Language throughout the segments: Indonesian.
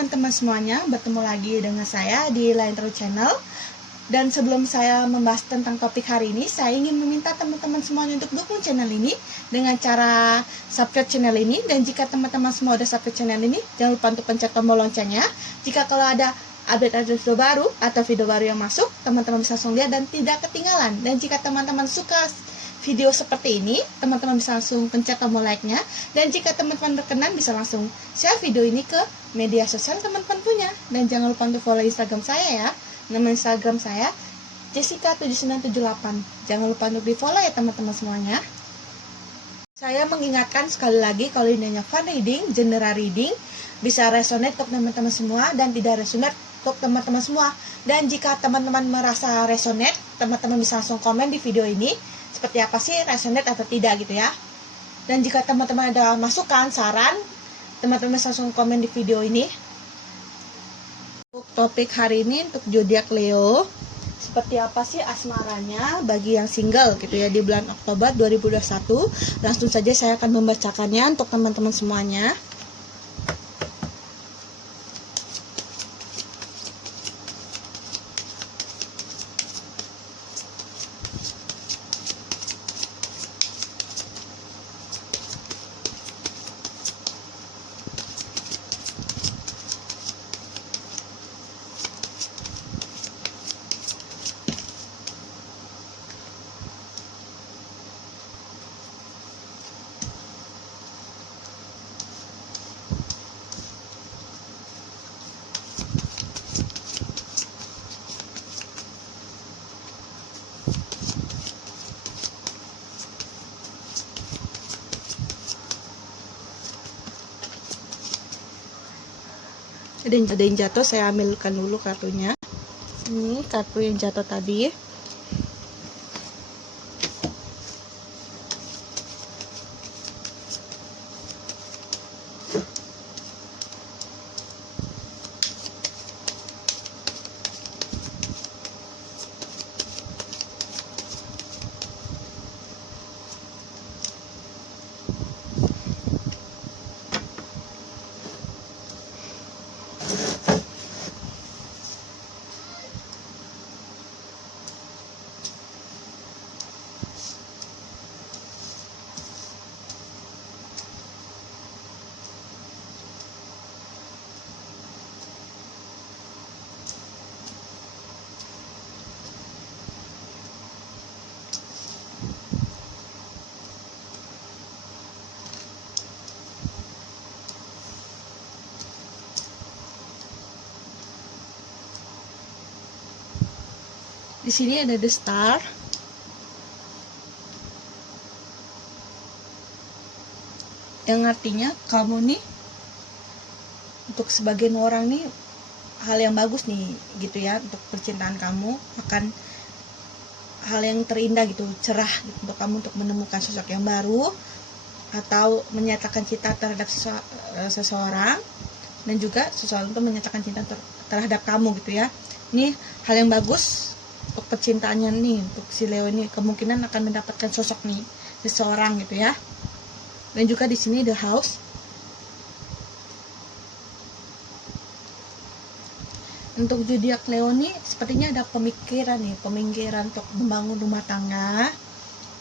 teman-teman semuanya, bertemu lagi dengan saya di Lain Terus Channel. Dan sebelum saya membahas tentang topik hari ini, saya ingin meminta teman-teman semuanya untuk dukung channel ini dengan cara subscribe channel ini. Dan jika teman-teman semua udah subscribe channel ini, jangan lupa untuk pencet tombol loncengnya. Jika kalau ada update video baru atau video baru yang masuk, teman-teman bisa langsung lihat dan tidak ketinggalan. Dan jika teman-teman suka video seperti ini, teman-teman bisa langsung pencet tombol like-nya. Dan jika teman-teman berkenan, bisa langsung share video ini ke media sosial teman-teman punya. Dan jangan lupa untuk follow Instagram saya ya. Nama Instagram saya Jessica7978. Jangan lupa untuk di follow ya teman-teman semuanya. Saya mengingatkan sekali lagi, kalau ini hanya fun reading, general reading, bisa resonate untuk teman-teman semua dan tidak resonate untuk teman-teman semua. Dan jika teman-teman merasa resonate, teman-teman bisa langsung komen di video ini seperti apa sih resonate atau tidak gitu ya. Dan jika teman-teman ada masukan, saran, teman-teman bisa langsung komen di video ini. Untuk topik hari ini untuk zodiak Leo, seperti apa sih asmaranya bagi yang single gitu ya di bulan Oktober 2021. Langsung saja saya akan membacakannya untuk teman-teman semuanya. Ada yang jatuh, saya ambilkan dulu kartunya. Ini kartu yang jatuh tadi. Di sini ada the star. Yang artinya kamu nih, untuk sebagian orang nih hal yang bagus nih gitu ya, untuk percintaan kamu akan hal yang terindah gitu, cerah gitu, untuk kamu untuk menemukan sosok yang baru atau menyatakan cinta terhadap seseorang, dan juga seseorang untuk menyatakan cinta terhadap kamu gitu ya. Ini hal yang bagus untuk percintaannya nih, untuk si Leo ini kemungkinan akan mendapatkan sosok nih seseorang gitu ya. Dan juga di sini the house. Untuk zodiak Leo nih sepertinya ada pemikiran untuk membangun rumah tangga,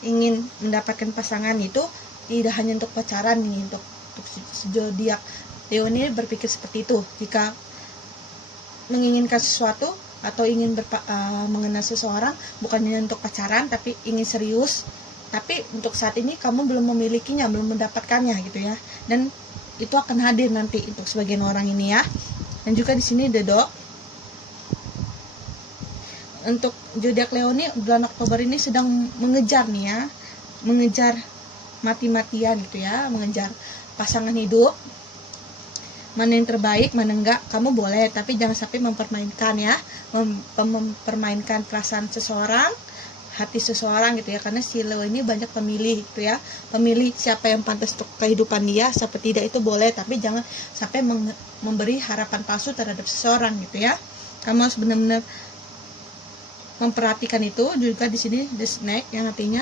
ingin mendapatkan pasangan itu tidak hanya untuk pacaran nih. Untuk zodiak Leo ini berpikir seperti itu. Jika menginginkan sesuatu atau ingin mengenal seseorang, bukan hanya untuk pacaran tapi ingin serius, tapi untuk saat ini kamu belum memilikinya, belum mendapatkannya gitu ya. Dan itu akan hadir nanti untuk sebagian orang ini ya. Dan juga di sini the dog. Untuk zodiak Leo ini bulan Oktober ini sedang mengejar nih ya, mengejar mati-matian gitu ya, mengejar pasangan hidup. Mana yang terbaik, mana enggak, kamu boleh, tapi jangan sampai mempermainkan ya, mempermainkan perasaan seseorang, hati seseorang gitu ya. Karena si Leo ini banyak pemilih gitu ya, pemilih siapa yang pantas untuk kehidupan dia, siapa tidak itu boleh, tapi jangan sampai memberi harapan palsu terhadap seseorang gitu ya. Kamu harus benar-benar memperhatikan itu. Juga di sini the snake, yang artinya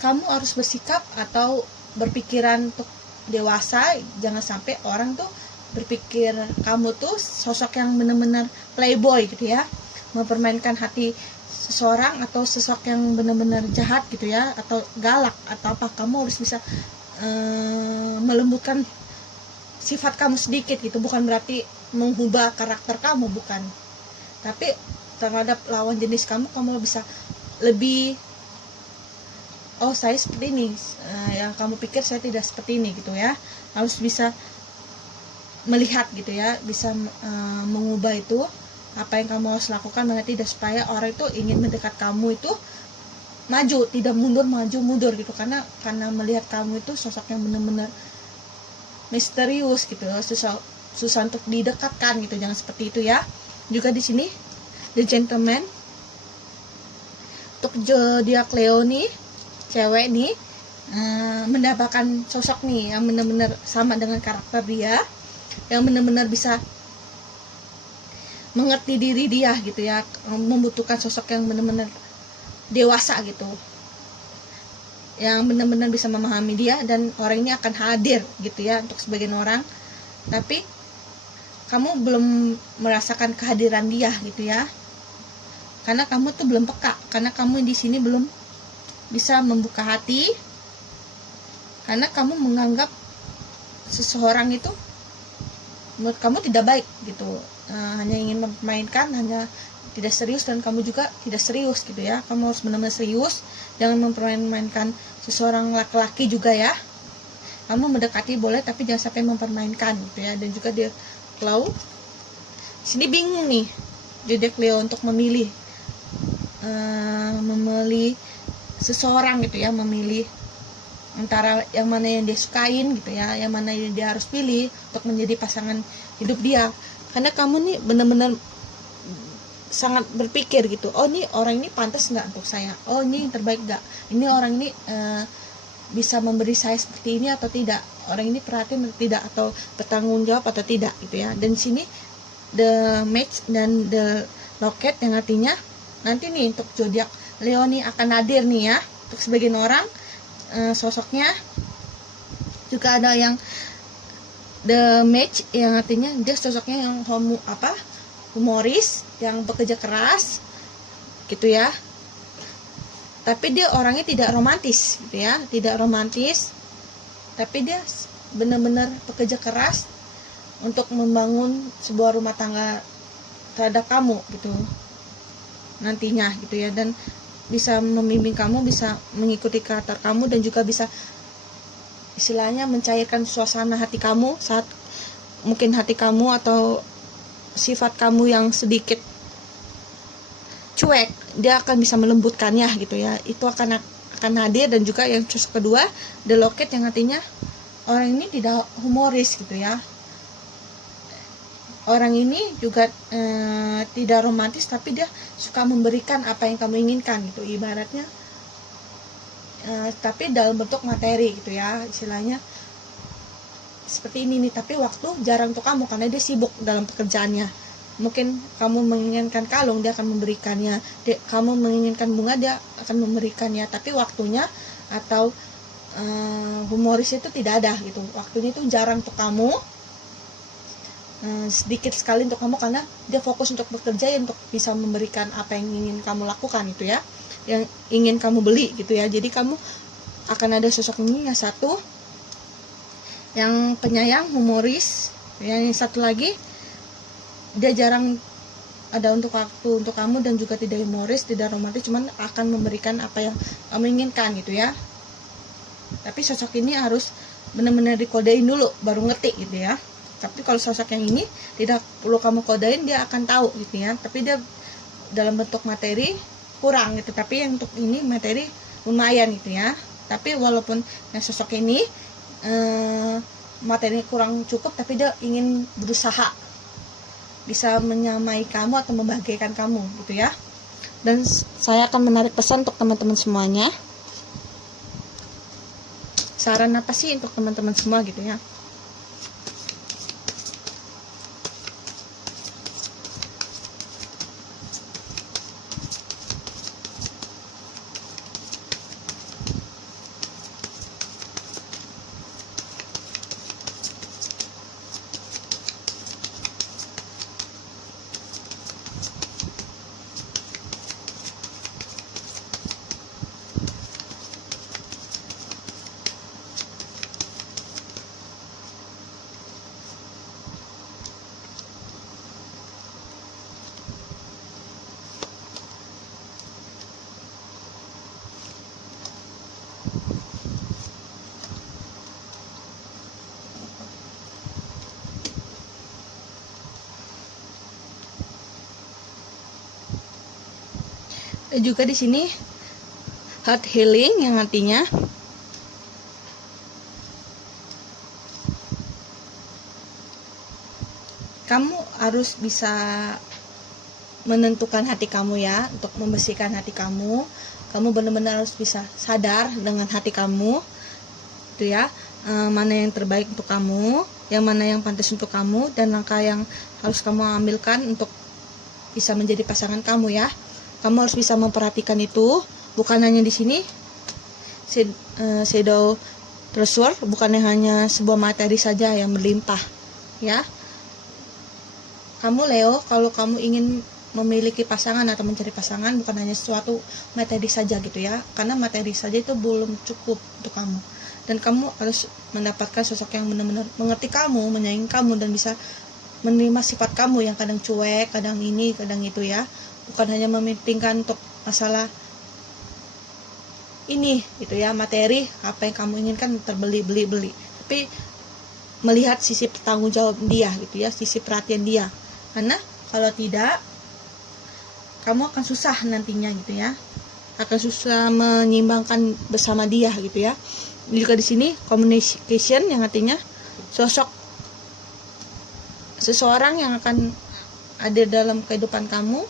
kamu harus bersikap atau berpikiran untuk dewasa. Jangan sampai orang tuh berpikir kamu tuh sosok yang benar-benar playboy gitu ya, mempermainkan hati seseorang, atau sosok yang benar-benar jahat gitu ya, atau galak atau apa. Kamu harus bisa melembutkan sifat kamu sedikit gitu. Bukan berarti mengubah karakter kamu, bukan, tapi terhadap lawan jenis kamu bisa lebih, oh saya seperti ini, yang kamu pikir saya tidak seperti ini gitu ya. Harus bisa melihat gitu ya, bisa mengubah itu, apa yang kamu harus lakukan, mana tidak, supaya orang itu ingin mendekat kamu itu maju, tidak mundur, maju mundur gitu, karena melihat kamu itu sosok yang benar-benar misterius gitu, susah untuk didekatkan gitu. Jangan seperti itu ya. Juga di sini The Gentleman untuk zodiak Leo nih, cewek nih, mendapatkan sosok nih yang benar-benar sama dengan karakter dia, yang benar-benar bisa mengerti diri dia gitu ya, membutuhkan sosok yang benar-benar dewasa gitu, yang benar-benar bisa memahami dia, dan orang ini akan hadir gitu ya untuk sebagian orang. Tapi kamu belum merasakan kehadiran dia gitu ya, karena kamu tuh belum peka, karena kamu di sini belum bisa membuka hati, karena kamu menganggap seseorang itu menurut kamu tidak baik gitu, hanya ingin mempermainkan, hanya tidak serius, dan kamu juga tidak serius gitu ya. Kamu harus benar-benar serius, jangan mempermainkan seseorang laki-laki juga ya. Kamu mendekati boleh, tapi jangan sampai mempermainkan gitu ya. Dan juga dia Leo sini bingung nih, jadi Leo untuk memilih seseorang gitu ya, memilih antara yang mana yang dia sukain gitu ya, yang mana yang dia harus pilih untuk menjadi pasangan hidup dia. Karena kamu nih benar-benar sangat berpikir gitu, oh ini orang ini pantas nggak untuk saya, oh ini yang terbaik nggak, ini orang ini bisa memberi saya seperti ini atau tidak, orang ini perhatian atau tidak, atau bertanggung jawab atau tidak gitu ya. Dan sini the match dan the locket, yang artinya nanti nih untuk zodiak Leo nih akan hadir nih ya untuk sebagian orang. Sosoknya juga ada yang the match, yang artinya dia sosoknya yang humoris, yang bekerja keras gitu ya, tapi dia orangnya tidak romantis gitu ya, tidak romantis, tapi dia benar-benar bekerja keras untuk membangun sebuah rumah tangga terhadap kamu gitu nantinya gitu ya, dan bisa membimbing kamu, bisa mengikuti karakter kamu, dan juga bisa istilahnya mencairkan suasana hati kamu saat mungkin hati kamu atau sifat kamu yang sedikit cuek, dia akan bisa melembutkannya gitu ya. Itu akan hadir. Dan juga yang sosok kedua the locket, yang artinya orang ini tidak humoris gitu ya, orang ini juga tidak romantis, tapi dia suka memberikan apa yang kamu inginkan gitu, ibaratnya tapi dalam bentuk materi gitu ya, istilahnya seperti ini nih. Tapi waktu jarang untuk kamu karena dia sibuk dalam pekerjaannya. Mungkin kamu menginginkan kalung, dia akan memberikannya, kamu menginginkan bunga, dia akan memberikannya, tapi waktunya atau humoris itu tidak ada gitu, waktunya itu jarang untuk kamu, sedikit sekali untuk kamu, karena dia fokus untuk bekerja ya, untuk bisa memberikan apa yang ingin kamu lakukan itu ya, yang ingin kamu beli gitu ya. Jadi kamu akan ada sosok ini, yang satu yang penyayang, humoris, yang satu lagi dia jarang ada untuk waktu untuk kamu, dan juga tidak humoris, tidak romantis, cuman akan memberikan apa yang kamu inginkan gitu ya. Tapi sosok ini harus benar-benar dikodein dulu baru ngerti gitu ya. Tapi kalau sosok yang ini tidak perlu kamu kodein, dia akan tahu gitu ya. Tapi dia dalam bentuk materi kurang gitu, tapi yang untuk ini materi lumayan gitu ya. Tapi walaupun yang sosok ini materi kurang cukup, tapi dia ingin berusaha bisa menyamai kamu atau membahagiakan kamu gitu ya. Dan saya akan menarik pesan untuk teman-teman semuanya. Saran apa sih untuk teman-teman semua gitu ya. Dan juga di sini heart healing yang artinya kamu harus bisa menentukan hati kamu ya, untuk membersihkan hati kamu. Kamu benar-benar harus bisa sadar dengan hati kamu itu ya, mana yang terbaik untuk kamu, yang mana yang pantas untuk kamu, dan langkah yang harus kamu ambilkan untuk bisa menjadi pasangan kamu ya. Kamu harus bisa memperhatikan itu, bukan hanya di sini shadow treasure, bukan hanya sebuah materi saja yang berlimpah ya. Kamu Leo, kalau kamu ingin memiliki pasangan atau mencari pasangan, bukan hanya sesuatu materi saja gitu ya, karena materi saja itu belum cukup untuk kamu, dan kamu harus mendapatkan sosok yang benar-benar mengerti kamu, menyayangi kamu, dan bisa menerima sifat kamu yang kadang cuek, kadang ini, kadang itu ya. Bukan hanya mementingkan untuk masalah ini gitu ya, materi, apa yang kamu inginkan terbeli, tapi melihat sisi tanggung jawab dia gitu ya, sisi perhatian dia. Karena kalau tidak, kamu akan susah nantinya gitu ya, akan susah menyimbangkan bersama dia gitu ya. Juga di sini communication yang artinya sosok seseorang yang akan ada dalam kehidupan kamu.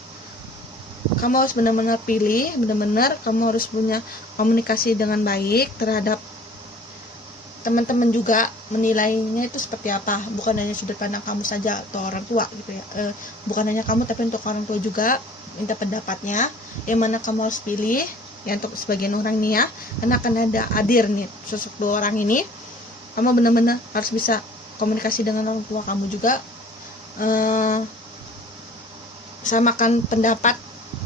Kamu harus benar-benar pilih, benar-benar kamu harus punya komunikasi dengan baik terhadap teman-teman, juga menilainya itu seperti apa, bukan hanya sudut pandang kamu saja atau orang tua gitu ya, bukan hanya kamu tapi untuk orang tua juga minta pendapatnya, yang mana kamu harus pilih ya untuk sebagian orang nih ya, karena akan ada hadir nih sosok dua orang ini. Kamu benar-benar harus bisa komunikasi dengan orang tua kamu juga, samakan pendapat,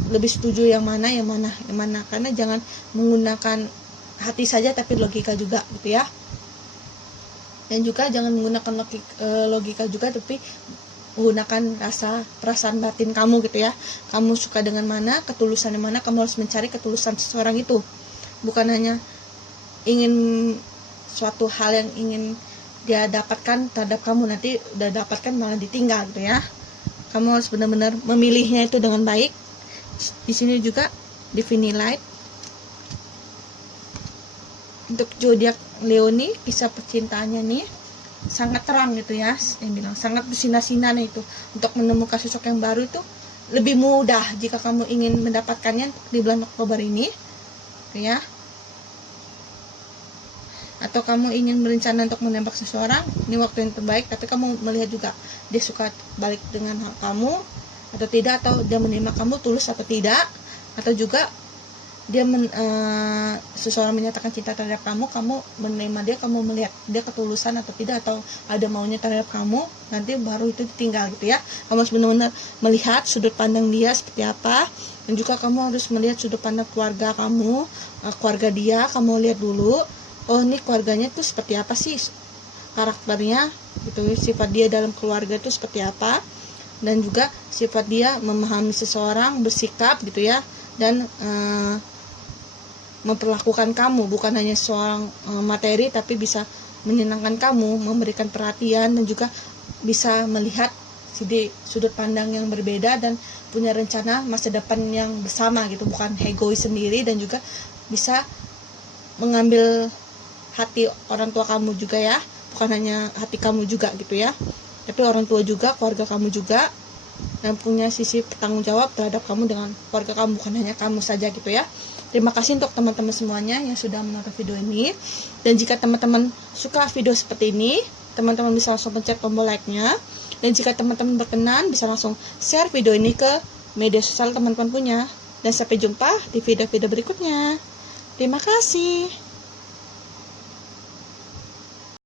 lebih setuju yang mana, karena jangan menggunakan hati saja tapi logika juga gitu ya. Dan juga jangan menggunakan logika juga, tapi menggunakan rasa perasaan batin kamu gitu ya. Kamu suka dengan mana, ketulusan yang mana, kamu harus mencari ketulusan seseorang itu. Bukan hanya ingin suatu hal yang ingin dia dapatkan terhadap kamu, nanti udah dapatkan malah ditinggal gitu ya. Kamu harus benar-benar memilihnya itu dengan baik. Di sini juga Divine Light untuk zodiak Leo nih, kisah percintaannya nih sangat terang gitu ya, yang bilang sangat bersinar-sinar itu. Untuk menemukan sosok yang baru itu lebih mudah jika kamu ingin mendapatkannya di bulan Oktober ini gitu ya. Atau kamu ingin berencana untuk menembak seseorang, ini waktu yang terbaik, tapi kamu melihat juga dia suka balik dengan kamu atau tidak, atau dia menerima kamu tulus atau tidak, atau juga dia seseorang menyatakan cinta terhadap kamu menerima dia, kamu melihat dia ketulusan atau tidak, atau ada maunya terhadap kamu, nanti baru itu ditinggal gitu ya. Kamu harus benar-benar melihat sudut pandang dia seperti apa, dan juga kamu harus melihat sudut pandang keluarga kamu, keluarga dia, kamu lihat dulu, oh ini keluarganya tuh seperti apa sih karakternya gitu, sifat dia dalam keluarga itu seperti apa, dan juga sifat dia memahami seseorang, bersikap gitu ya, dan memperlakukan kamu bukan hanya seorang materi, tapi bisa menyenangkan kamu, memberikan perhatian, dan juga bisa melihat sudut pandang yang berbeda, dan punya rencana masa depan yang bersama gitu, bukan egois sendiri, dan juga bisa mengambil hati orang tua kamu juga ya, bukan hanya hati kamu juga gitu ya, tapi orang tua juga, keluarga kamu juga, dan punya sisi bertanggung jawab terhadap kamu dengan keluarga kamu, bukan hanya kamu saja gitu ya. Terima kasih untuk teman-teman semuanya yang sudah menonton video ini, dan jika teman-teman suka video seperti ini, teman-teman bisa langsung pencet tombol like-nya, dan jika teman-teman berkenan bisa langsung share video ini ke media sosial teman-teman punya, dan sampai jumpa di video-video berikutnya. Terima kasih.